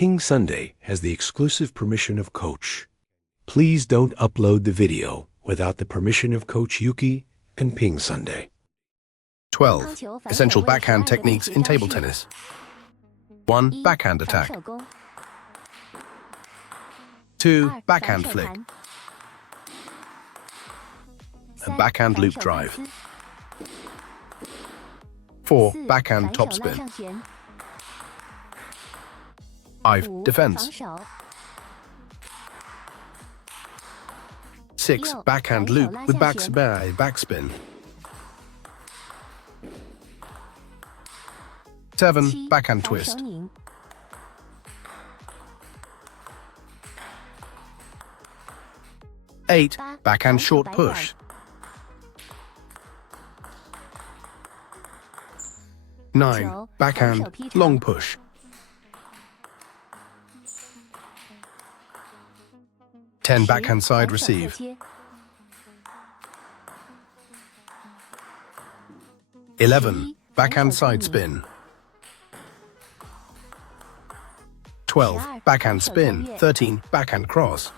PingSunday has the exclusive permission of Coach. Please don't upload the video without the permission of Coach YouQi and PingSunday. 12. Essential backhand techniques in table tennis. 1. Backhand attack. 2. Backhand flick. A backhand loop drive. 4. Backhand topspin. 5. Defense. 6. Backhand loop with backspin. 7. Backhand twist. 8. Backhand short push. 9. Backhand long push. 10. Backhand side receive. 11. Backhand side spin. 12. Backhand spin. 13. Backhand cross.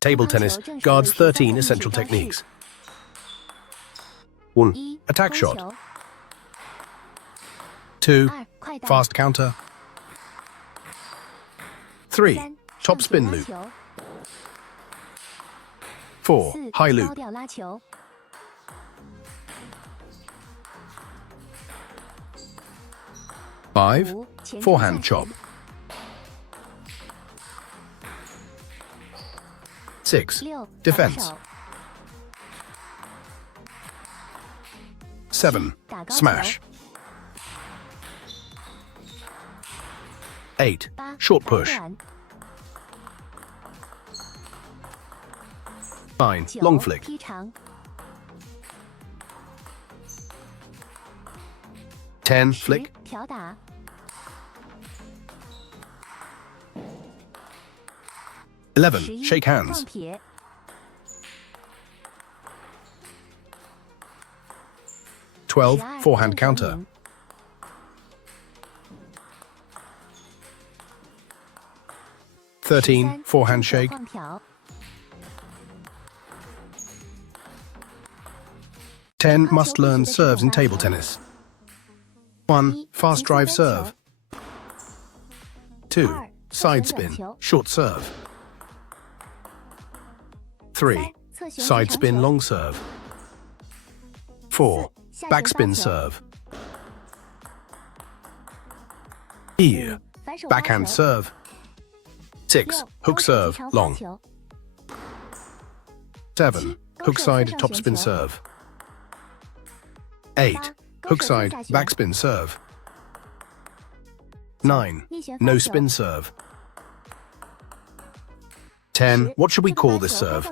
Table tennis guards 13 essential techniques. 1. Attack shot. 2. Fast counter. 3. Top spin loop. 4. High loop. 5. Forehand chop. 6. Defense. 7. Smash. 8. Short push. 9. Long flick. 10. Flick. 11. Shake hands. 12. Forehand counter. 13. Forehand shake. 10. Must learn serves in table tennis. 1. Fast drive serve. 2. Side spin, short serve. 3. Side spin, long serve. 4. Backspin serve. Here. Backhand serve. 6. Hook serve, long. 7. Hook side, topspin serve. 8. Hook side, backspin serve. 9. No spin serve. 10. What should we call this serve?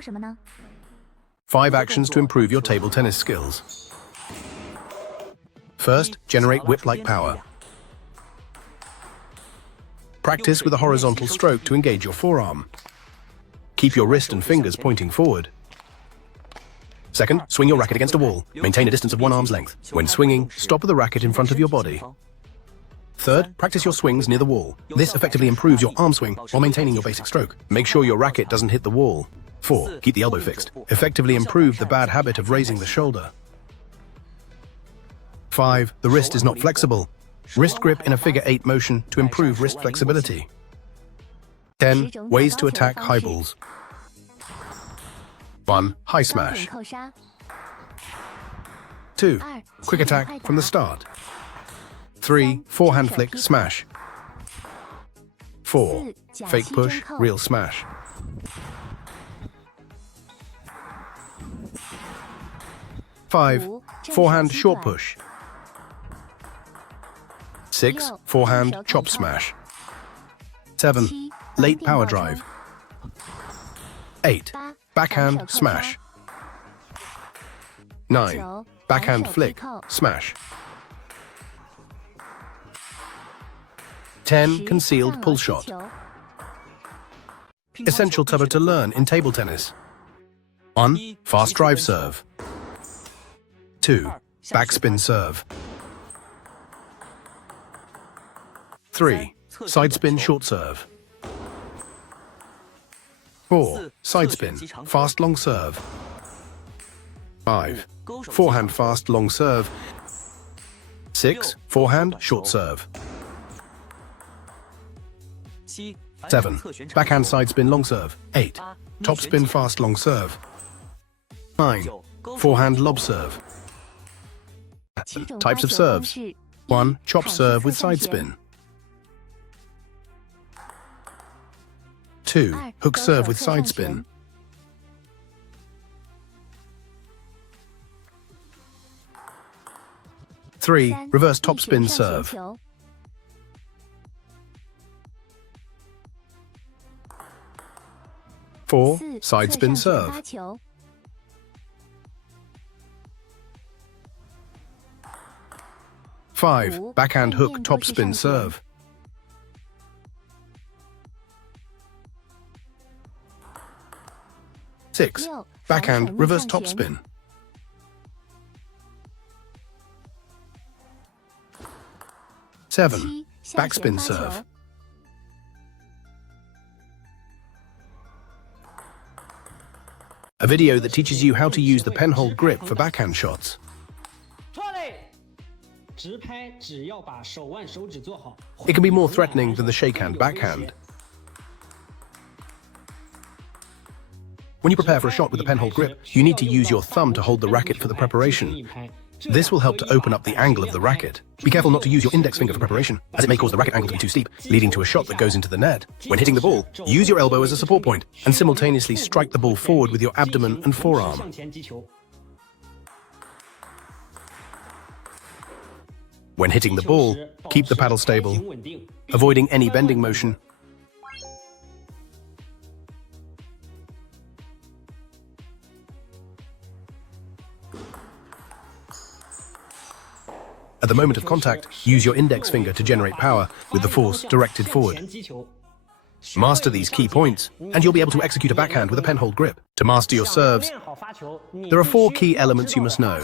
5 actions to improve your table tennis skills. First, generate whip-like power. Practice with a horizontal stroke to engage your forearm. Keep your wrist and fingers pointing forward. Second, swing your racket against a wall. Maintain a distance of 1 arm's length. When swinging, stop with the racket in front of your body. Third, practice your swings near the wall. This effectively improves your arm swing while maintaining your basic stroke. Make sure your racket doesn't hit the wall. 4. Keep the elbow fixed. Effectively improve the bad habit of raising the shoulder. 5. The wrist is not flexible. Wrist grip in a figure 8 motion to improve wrist flexibility. 10. Ways to attack high balls. 1. High smash. 2. Quick attack from the start. 3. Forehand flick smash. 4. Fake push, real smash. 5. Forehand short push. 6. Forehand chop smash. 7. Late power drive. 8. Backhand smash. 9. Backhand flick smash. 10. Concealed pull shot. Essential to learn in table tennis. 1. Fast drive serve. 2. Backspin serve. 3. Side spin, short serve. 4. Side spin, fast long serve. 5. Forehand, fast long serve. 6. Forehand, short serve. 7. Backhand, side spin, long serve. 8. Top spin, fast long serve. 9. Forehand, lob serve. Types of serves. 1. Chop serve with side spin. 2. Hook serve with side spin. 3. Reverse top spin serve. 4. Side spin serve. 5. Backhand hook top spin serve. 6. Backhand reverse top spin. 7. Backspin serve. 'A video that teaches you how to use the Penhold grip for backhand shots. It can be more threatening than the shakehand backhand. When you prepare for a shot with the Penhold grip, you need to use your thumb to hold the racket for the preparation. This will help to open up the angle of the racket. Be careful not to use your index finger for preparation, as it may cause the racket angle to be too steep, leading to a shot that goes into the net. When hitting the ball, use your elbow as a support point, and simultaneously strike the ball forward with your abdomen and forearm. When hitting the ball, keep the paddle stable, avoiding any bending motion. At the moment of contact, use your index finger to generate power with the force directed forward. Master these key points, and you'll be able to execute a backhand with a Penhold grip. To master your serves, there are 4 key elements you must know.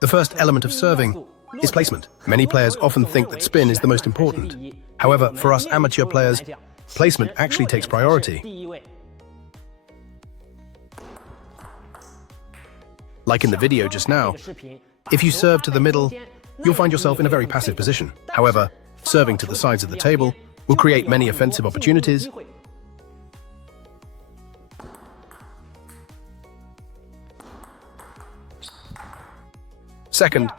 The first element of serving is placement. Many players often think that spin is the most important. However, for us amateur players, placement actually takes priority. Like in the video just now, if you serve to the middle, you'll find yourself in a very passive position. However, serving to the sides of the table will create many offensive opportunities. Second,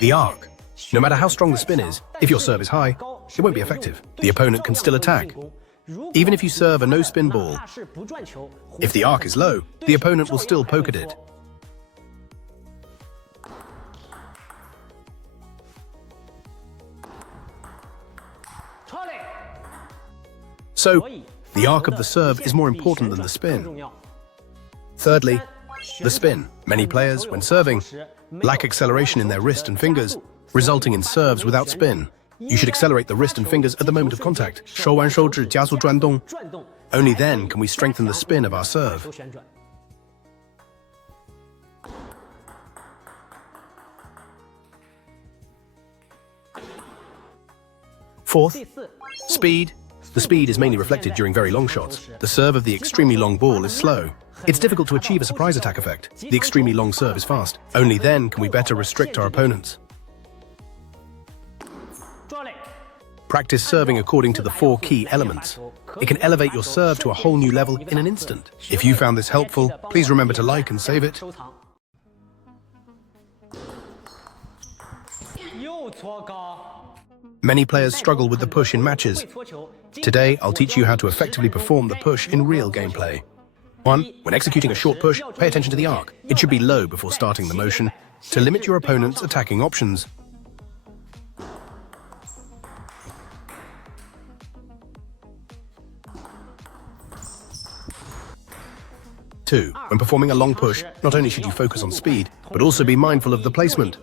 the arc. No matter how strong the spin is, if your serve is high, it won't be effective. The opponent can still attack. Even if you serve a no-spin ball, if the arc is low, the opponent will still poke at it. So, the arc of the serve is more important than the spin. Thirdly, the spin. Many players, when serving, lack acceleration in their wrist and fingers, resulting in serves without spin. You should accelerate the wrist and fingers at the moment of contact. 手腕手指加速转动. Only then can we strengthen the spin of our serve. Fourth, speed. The speed is mainly reflected during very long shots. The serve of the extremely long ball is slow. It's difficult to achieve a surprise attack effect. The extremely long serve is fast. Only then can we better restrict our opponents. Practice serving according to the 4 key elements. It can elevate your serve to a whole new level in an instant. If you found this helpful, please remember to like and save it. Many players struggle with the push in matches. Today, I'll teach you how to effectively perform the push in real gameplay. 1. When executing a short push, pay attention to the arc. It should be low before starting the motion to limit your opponent's attacking options. 2. When performing a long push, not only should you focus on speed, but also be mindful of the placement.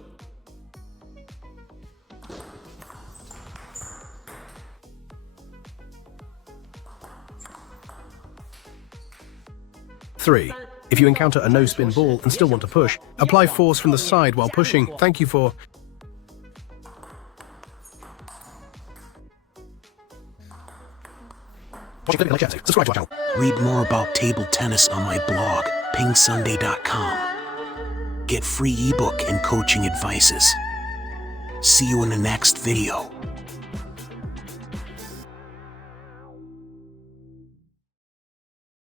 3. If you encounter a no-spin ball and still want to push, apply force from the side while pushing. Thank you for... Watching clip lecture. Subscribe to our channel. Read more about table tennis on my blog, PingSunday.com. Get free ebook and coaching advices. See you in the next video.